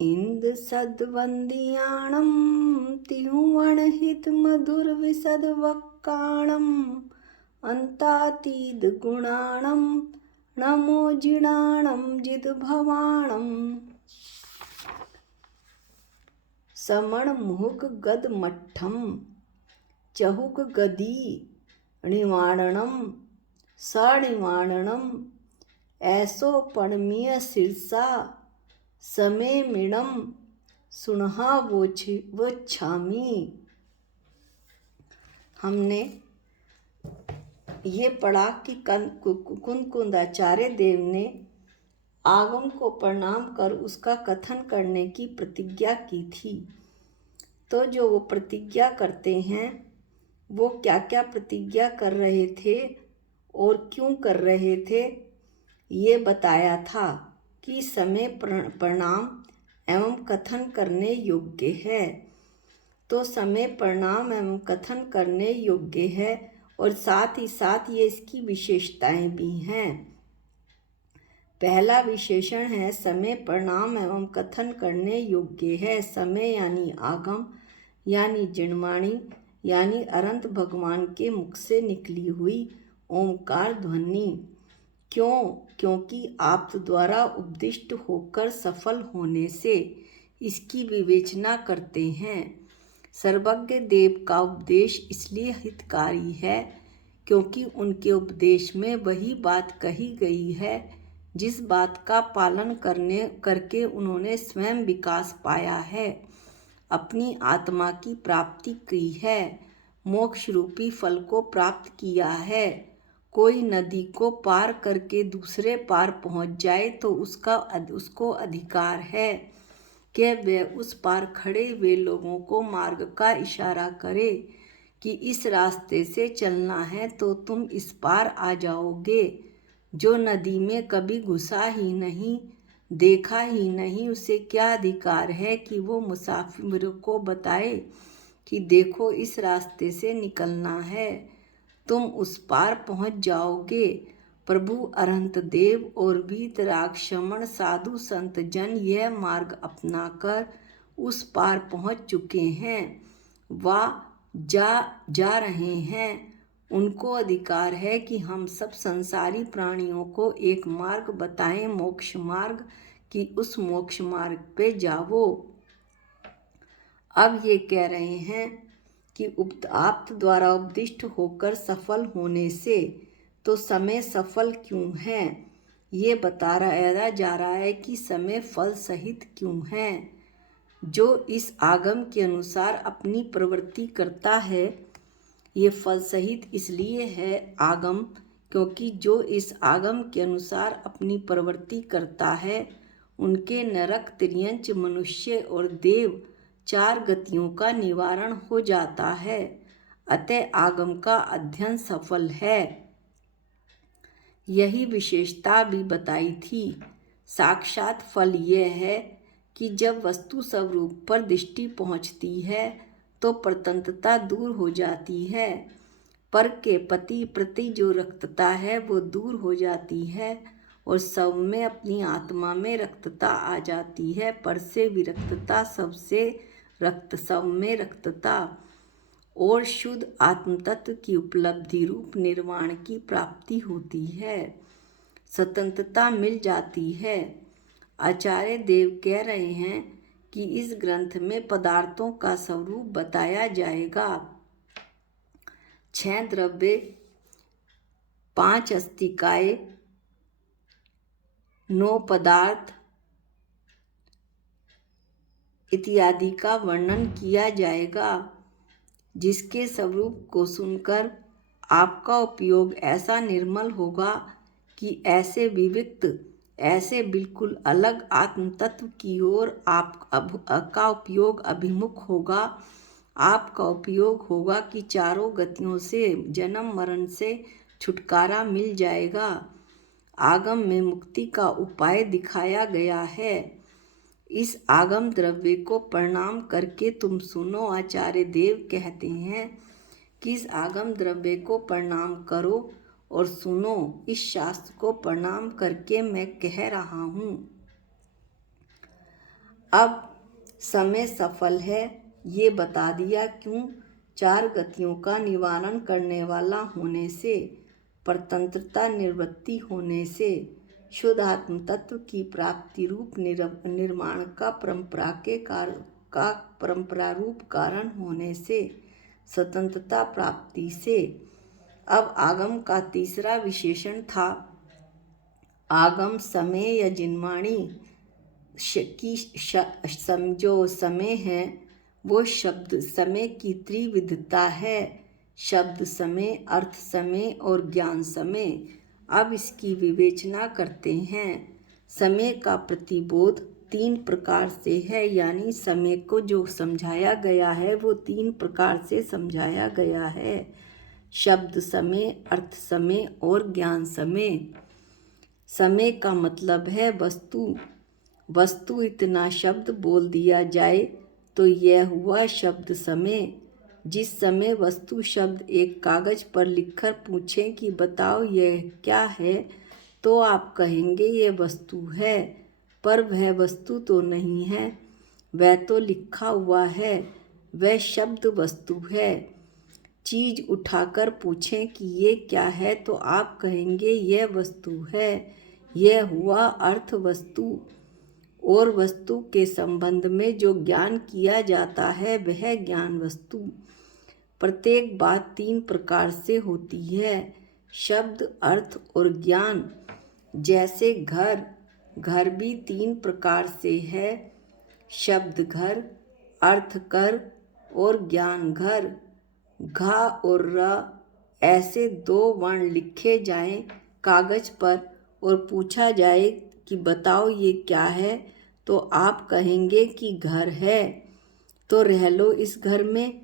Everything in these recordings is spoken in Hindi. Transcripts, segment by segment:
इंद सद्वंदियाणं तिहुवणहित मधुर विशद वक्काणम् अंतातीद गुणाणं नमो जिणाणं जिद्भवाणम्। समण मुहुक गद मठ्ठम चहुक गदी निवारणम सनिवारणम ऐसो पणमीय सिरसा समे मिणम सुनहा वोच्छामी। हमने ये पढ़ा कि कुंदकुंदाचार्य देव ने आगम को प्रणाम कर उसका कथन करने की प्रतिज्ञा की थी। तो जो वो प्रतिज्ञा करते हैं वो क्या क्या प्रतिज्ञा कर रहे थे और क्यों कर रहे थे, ये बताया था कि समय प्रणाम एवं कथन करने योग्य है। तो समय प्रणाम एवं कथन करने योग्य है और साथ ही साथ ये इसकी विशेषताएं भी हैं। पहला विशेषण है समय प्रणाम एवं कथन करने योग्य है। समय यानी आगम यानी जिणवाणी यानी अनंत भगवान के मुख से निकली हुई ओंकार ध्वनि। क्योंकि आप द्वारा उपदिष्ट होकर सफल होने से इसकी विवेचना करते हैं। सर्वज्ञ देव का उपदेश इसलिए हितकारी है क्योंकि उनके उपदेश में वही बात कही गई है जिस बात का पालन करके उन्होंने स्वयं विकास पाया है, अपनी आत्मा की प्राप्ति की है, मोक्ष रूपी फल को प्राप्त किया है। कोई नदी को पार करके दूसरे पार पहुंच जाए तो उसको अधिकार है कि वह उस पार खड़े हुए लोगों को मार्ग का इशारा करे कि इस रास्ते से चलना है तो तुम इस पार आ जाओगे। जो नदी में कभी घुसा ही नहीं, देखा ही नहीं, उसे क्या अधिकार है कि वो मुसाफिर को बताए कि देखो इस रास्ते से निकलना है, तुम उस पार पहुंच जाओगे। प्रभु अरहंत देव और वीतराग शमण साधु संत जन यह मार्ग अपनाकर उस पार पहुंच चुके हैं व जा रहे हैं। उनको अधिकार है कि हम सब संसारी प्राणियों को एक मार्ग बताएं, मोक्ष मार्ग, कि उस मोक्ष मार्ग पे जाओ। अब ये कह रहे हैं कि आप द्वारा उपदिष्ट होकर सफल होने से तो समय सफल क्यों है, ये बताया जा रहा है कि समय फल सहित क्यों है। जो इस आगम के अनुसार अपनी प्रवृत्ति करता है ये फल सहित इसलिए है आगम क्योंकि जो इस आगम के अनुसार अपनी प्रवृत्ति करता है उनके नरक, तिर्यंच, मनुष्य और देव 4 गतियों का निवारण हो जाता है। अतः आगम का अध्ययन सफल है। यही विशेषता भी बताई थी। साक्षात फल यह है कि जब वस्तु स्वरूप पर दृष्टि पहुंचती है तो परतंत्रता दूर हो जाती है। पर के प्रति जो रक्तता है वो दूर हो जाती है और सब में अपनी आत्मा में रक्तता आ जाती है। पर से विरक्तता, सबसे रक्त, सब में रक्तता और शुद्ध आत्मतत्व की उपलब्धि रूप निर्वाण की प्राप्ति होती है, स्वतंत्रता मिल जाती है। आचार्य देव कह रहे हैं कि इस ग्रंथ में पदार्थों का स्वरूप बताया जाएगा। 6 द्रव्य, 5 अस्तिकाएं, 9 पदार्थ इत्यादि का वर्णन किया जाएगा, जिसके स्वरूप को सुनकर आपका उपयोग ऐसा निर्मल होगा कि ऐसे विविक्त, ऐसे बिल्कुल अलग आत्म तत्व की ओर आपका उपयोग अभिमुख होगा। आपका उपयोग होगा कि चारों गतियों से, जन्म मरण से छुटकारा मिल जाएगा। आगम में मुक्ति का उपाय दिखाया गया है। इस आगम द्रव्य को प्रणाम करके तुम सुनो। आचार्य देव कहते हैं कि इस आगम द्रव्य को प्रणाम करो और सुनो। इस शास्त्र को प्रणाम करके मैं कह रहा हूँ। अब समय सफल है ये बता दिया क्यों। 4 गतियों का निवारण करने वाला होने से, परतंत्रता निवृत्ति होने से, शुद्ध आत्म तत्व की प्राप्ति रूप निर्माण का परंपरा रूप कारण होने से, स्वतंत्रता प्राप्ति से। अब आगम का तीसरा विशेषण था। आगम समय या जिन्वाणी की जो समय है वो शब्द समय की त्रिविधता है। शब्द समय, अर्थ समय और ज्ञान समय। अब इसकी विवेचना करते हैं। समय का प्रतिबोध 3 प्रकार से है, यानी समय को जो समझाया गया है वो 3 प्रकार से समझाया गया है। शब्द समय, अर्थ समय और ज्ञान समय। समय का मतलब है वस्तु। वस्तु इतना शब्द बोल दिया जाए तो यह हुआ शब्द समय। जिस समय वस्तु शब्द एक कागज पर लिखकर पूछें कि बताओ यह क्या है, तो आप कहेंगे यह वस्तु है, पर वह वस्तु तो नहीं है, वह तो लिखा हुआ है, वह शब्द वस्तु है। चीज उठाकर पूछें कि ये क्या है, तो आप कहेंगे यह वस्तु है, यह हुआ अर्थ वस्तु। और वस्तु के संबंध में जो ज्ञान किया जाता है वह ज्ञान वस्तु। प्रत्येक बात 3 प्रकार से होती है, शब्द, अर्थ और ज्ञान। जैसे घर, घर भी 3 प्रकार से है, शब्द घर, अर्थ कर और ज्ञान घर। घ और र ऐसे 2 वर्ण लिखे जाएं कागज पर और पूछा जाए कि बताओ ये क्या है, तो आप कहेंगे कि घर है, तो रह लो इस घर में,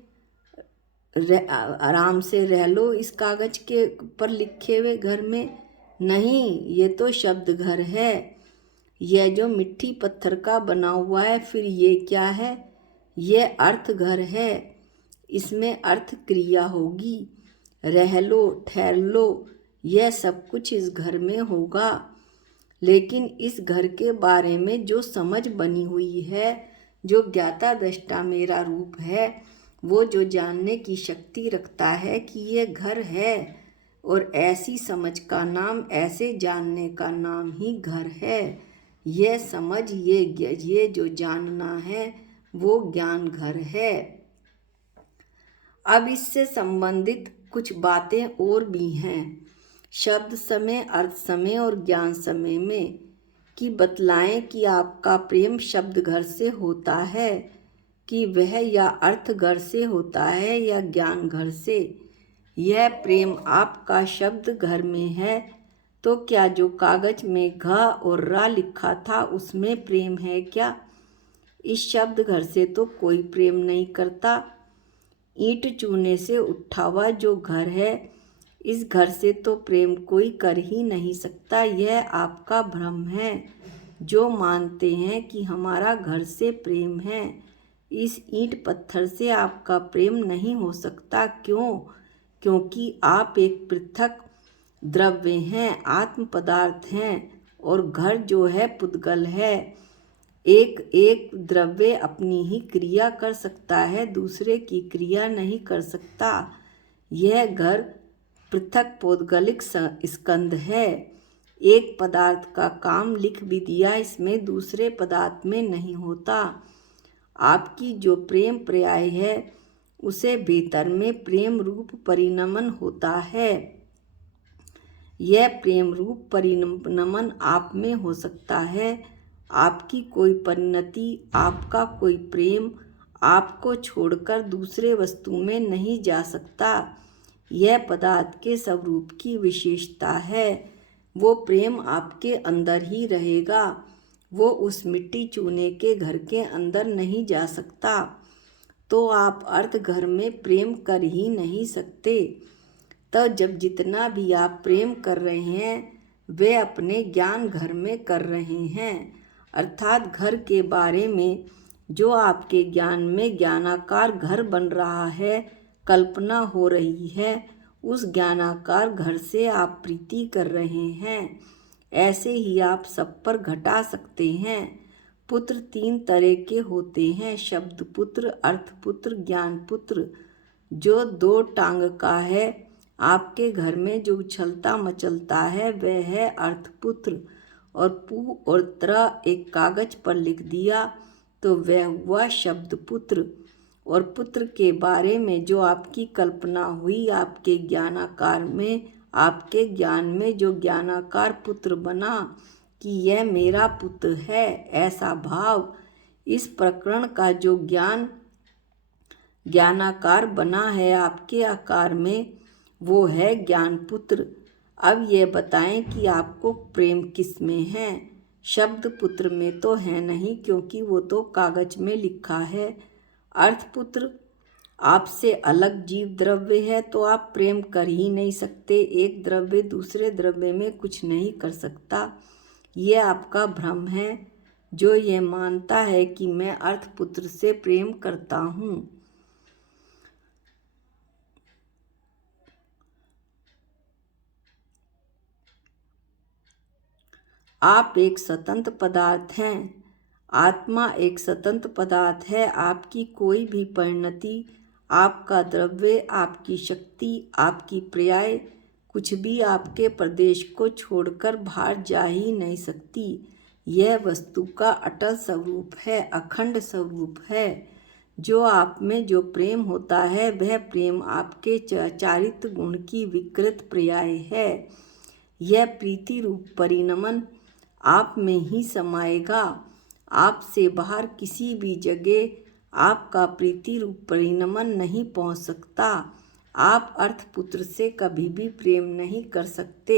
आराम से रह लो इस कागज के पर लिखे हुए घर में। नहीं, ये तो शब्द घर है। यह जो मिट्टी पत्थर का बना हुआ है, फिर ये क्या है? यह अर्थ घर है। इसमें अर्थ क्रिया होगी। रह लो, ठहर लो, यह सब कुछ इस घर में होगा। लेकिन इस घर के बारे में जो समझ बनी हुई है, जो ज्ञाता दृष्टा मेरा रूप है, वो जो जानने की शक्ति रखता है कि ये घर है, और ऐसी समझ का नाम, ऐसे जानने का नाम ही घर है। यह समझ, ये जो जानना है वो ज्ञान घर है। अब इससे संबंधित कुछ बातें और भी हैं। शब्द समय, अर्थ समय और ज्ञान समय में कि बतलाएं कि आपका प्रेम शब्द घर से होता है कि वह या अर्थ घर से होता है या ज्ञान घर से। यह प्रेम आपका शब्द घर में है, तो क्या जो कागज में घ और रा लिखा था उसमें प्रेम है क्या? इस शब्द घर से तो कोई प्रेम नहीं करता। ईंट चूने से उठा हुआ जो घर है, इस घर से तो प्रेम कोई कर ही नहीं सकता। यह आपका भ्रम है जो मानते हैं कि हमारा घर से प्रेम है। इस ईंट पत्थर से आपका प्रेम नहीं हो सकता। क्यों? क्योंकि आप एक पृथक द्रव्य हैं, आत्म पदार्थ हैं, और घर जो है पुद्गल है। एक एक द्रव्य अपनी ही क्रिया कर सकता है, दूसरे की क्रिया नहीं कर सकता। यह घर पृथक पौद्गलिक स्कंध है। एक पदार्थ का काम लिख भी दिया, इसमें दूसरे पदार्थ में नहीं होता। आपकी जो प्रेम पर्याय है उसे भीतर में प्रेम रूप परिणमन होता है। यह प्रेम रूप परिणमन आप में हो सकता है। आपकी कोई परिणति, आपका कोई प्रेम आपको छोड़कर दूसरे वस्तु में नहीं जा सकता। यह पदार्थ के स्वरूप की विशेषता है। वो प्रेम आपके अंदर ही रहेगा, वो उस मिट्टी चूने के घर के अंदर नहीं जा सकता। तो आप अर्थ घर में प्रेम कर ही नहीं सकते। तो जब जितना भी आप प्रेम कर रहे हैं वे अपने ज्ञान घर में कर रहे हैं, अर्थात घर के बारे में जो आपके ज्ञान में ज्ञानाकार घर बन रहा है, कल्पना हो रही है, उस ज्ञानाकार घर से आप प्रीति कर रहे हैं। ऐसे ही आप सब पर घटा सकते हैं, पुत्र 3 तरह के होते हैं, शब्द पुत्र, अर्थ पुत्र, ज्ञान पुत्र। जो 2 टांग का है, आपके घर में जो उछलता मचलता है, वह है अर्थ पुत्र। और पू और त्र एक कागज पर लिख दिया तो वह हुआ शब्द पुत्र। और पुत्र के बारे में जो आपकी कल्पना हुई, आपके ज्ञानाकार में, आपके ज्ञान में जो ज्ञानाकार पुत्र बना कि यह मेरा पुत्र है, ऐसा भाव, इस प्रकरण का जो ज्ञानाकार बना है आपके आकार में, वो है ज्ञान पुत्र। अब यह बताएं कि आपको प्रेम किस में है। शब्द पुत्र में तो है नहीं, क्योंकि वो तो कागज में लिखा है। अर्थ पुत्र आपसे अलग जीव द्रव्य है, तो आप प्रेम कर ही नहीं सकते। एक द्रव्य दूसरे द्रव्य में कुछ नहीं कर सकता। ये आपका भ्रम है जो ये मानता है कि मैं अर्थ पुत्र से प्रेम करता हूँ। आप एक स्वतंत्र पदार्थ हैं। आत्मा एक स्वतंत्र पदार्थ है। आपकी कोई भी परिणति, आपका द्रव्य, आपकी शक्ति, आपकी पर्याय, कुछ भी आपके प्रदेश को छोड़कर बाहर जा ही नहीं सकती। यह वस्तु का अटल स्वरूप है, अखंड स्वरूप है। जो आप में जो प्रेम होता है, वह प्रेम आपके चारित्र गुण की विकृत पर्याय है। यह प्रीति रूप परिणमन आप में ही समाएगा। आपसे बाहर किसी भी जगह आपका प्रीति रूप परिणमन नहीं पहुंच सकता। आप अर्थ पुत्र से कभी भी प्रेम नहीं कर सकते,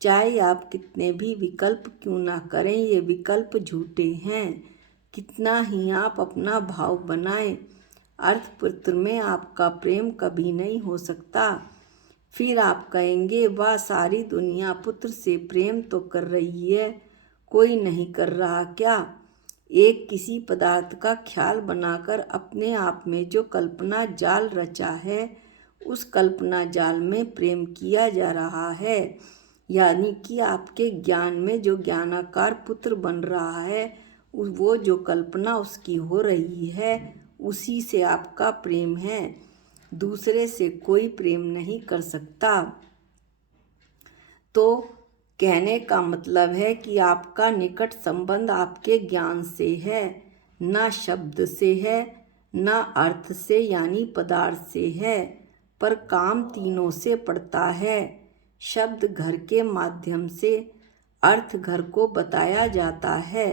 चाहे आप कितने भी विकल्प क्यों ना करें। ये विकल्प झूठे हैं। कितना ही आप अपना भाव बनाएं, अर्थ पुत्र में आपका प्रेम कभी नहीं हो सकता। फिर आप कहेंगे, वाह, सारी दुनिया पुत्र से प्रेम तो कर रही है, कोई नहीं कर रहा क्या? एक किसी पदार्थ का ख्याल बनाकर अपने आप में जो कल्पना जाल रचा है, उस कल्पना जाल में प्रेम किया जा रहा है। यानी कि आपके ज्ञान में जो ज्ञानाकार पुत्र बन रहा है, वो जो कल्पना उसकी हो रही है, उसी से आपका प्रेम है। दूसरे से कोई प्रेम नहीं कर सकता। तो कहने का मतलब है कि आपका निकट संबंध आपके ज्ञान से है, ना शब्द से है, ना अर्थ से यानी पदार्थ से है, पर काम तीनों से पड़ता है। शब्द घर के माध्यम से अर्थ घर को बताया जाता है।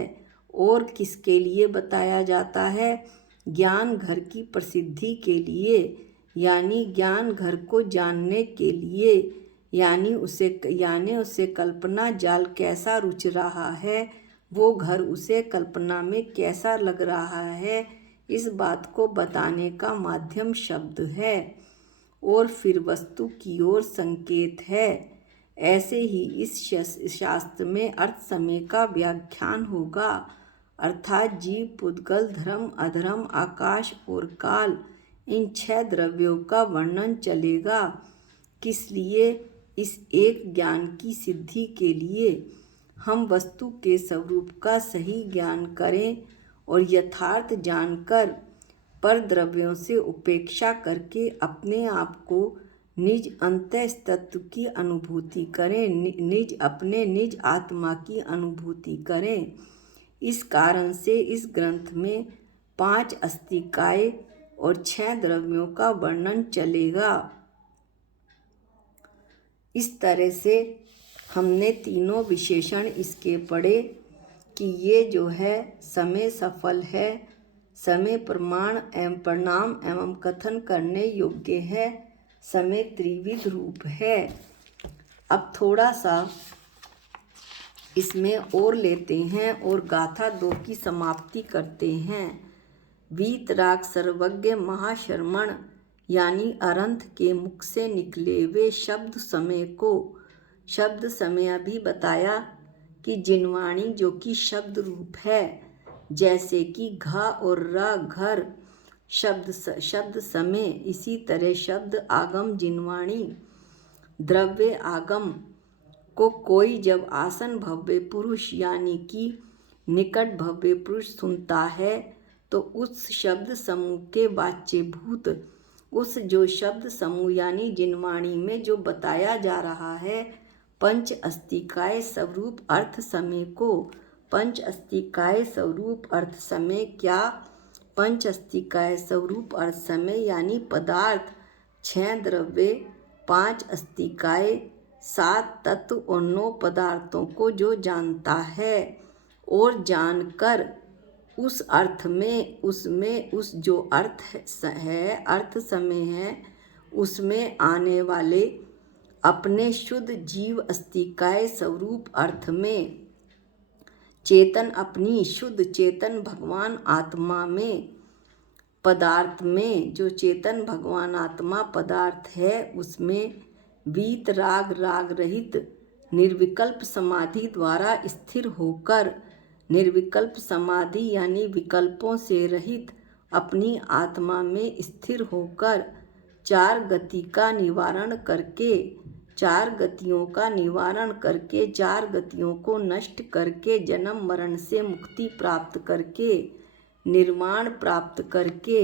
और किसके लिए बताया जाता है? ज्ञान घर की प्रसिद्धि के लिए, यानी ज्ञान घर को जानने के लिए, यानी उसे कल्पना जाल कैसा रुच रहा है, वो घर उसे कल्पना में कैसा लग रहा है, इस बात को बताने का माध्यम शब्द है। और फिर वस्तु की ओर संकेत है। ऐसे ही इस शास्त्र में अर्थ समय का व्याख्यान होगा, अर्थात जीव, पुद्गल, धर्म, अधर्म, आकाश और काल, इन 6 द्रव्यों का वर्णन चलेगा। किस लिए? इस एक ज्ञान की सिद्धि के लिए हम वस्तु के स्वरूप का सही ज्ञान करें और यथार्थ जानकर पर द्रव्यों से उपेक्षा करके अपने आप को निज अंतस्तत्व की अनुभूति करें, निज आत्मा की अनुभूति करें। इस कारण से इस ग्रंथ में 5 अस्तिकाय और 6 द्रव्यों का वर्णन चलेगा। इस तरह से हमने तीनों विशेषण इसके पढ़े कि ये जो है समय सफल है, समय प्रणाम एवं कथन करने योग्य है, समय त्रिविध रूप है। अब थोड़ा सा इसमें और लेते हैं और गाथा 2 की समाप्ति करते हैं। वीतराग सर्वज्ञ महाशरमण यानी अरंत के मुख से निकले वे शब्द समय अभी बताया कि जिनवाणी जो कि शब्द रूप है, जैसे कि घ और र घर शब्द समय, इसी तरह शब्द आगम जिनवाणी। द्रव्य आगम को कोई जब आसन भव्य पुरुष यानी कि निकट भव्य पुरुष सुनता है तो उस शब्द समूह के वाच्यभूत उस जो शब्द समूह यानी जिनवाणी में जो बताया जा रहा है पंच अस्तिकाय स्वरूप अर्थ समय को पंच अस्तिकाय स्वरूप अर्थ समय क्या पंच अस्तिकाय स्वरूप अर्थ समय यानी पदार्थ 6 द्रव्य 5 अस्तिकाय 7 तत्व और 9 पदार्थों को जो जानता है और जानकर उस अर्थ में उसमें उस जो अर्थ है अर्थ समय है उसमें आने वाले अपने शुद्ध जीव अस्तिकाय स्वरूप अर्थ में चेतन अपनी शुद्ध चेतन भगवान आत्मा में पदार्थ में जो चेतन भगवान आत्मा पदार्थ है उसमें वीत राग राग रहित निर्विकल्प समाधि द्वारा स्थिर होकर निर्विकल्प समाधि यानी विकल्पों से रहित अपनी आत्मा में स्थिर होकर 4 गति का निवारण करके 4 गतियों का निवारण करके 4 गतियों को नष्ट करके जन्म मरण से मुक्ति प्राप्त करके निर्माण प्राप्त करके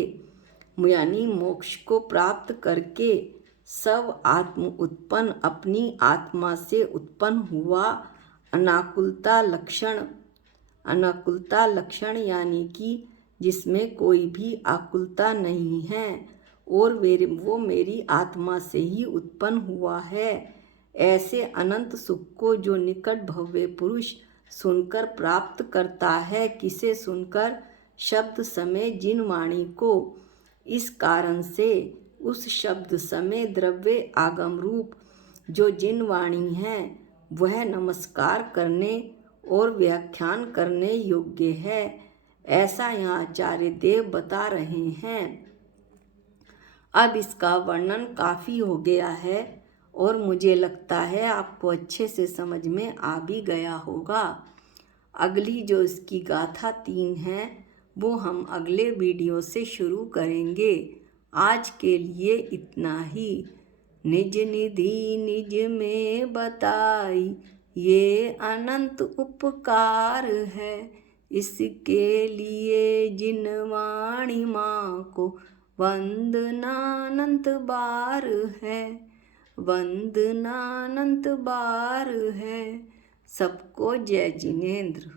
यानी मोक्ष को प्राप्त करके सब आत्म उत्पन्न अपनी आत्मा से उत्पन्न हुआ अनाकुलता लक्षण यानी कि जिसमें कोई भी आकुलता नहीं है और वो मेरी आत्मा से ही उत्पन्न हुआ है ऐसे अनंत सुख को जो निकट भव्य पुरुष सुनकर प्राप्त करता है किसे सुनकर शब्द समय जिन वाणी को इस कारण से उस शब्द समय द्रव्य आगम रूप जो जिन वाणी है वह नमस्कार करने और व्याख्यान करने योग्य है ऐसा यहाँ आचार्य देव बता रहे हैं। अब इसका वर्णन काफ़ी हो गया है और मुझे लगता है आपको अच्छे से समझ में आ भी गया होगा। अगली जो इसकी गाथा 3 है वो हम अगले वीडियो से शुरू करेंगे। आज के लिए इतना ही। निज निधि निज में बताई ये अनंत उपकार है इसके लिए जिन वाणी माँ को वंदनानंत बार है। सबको जय जिनेंद्र।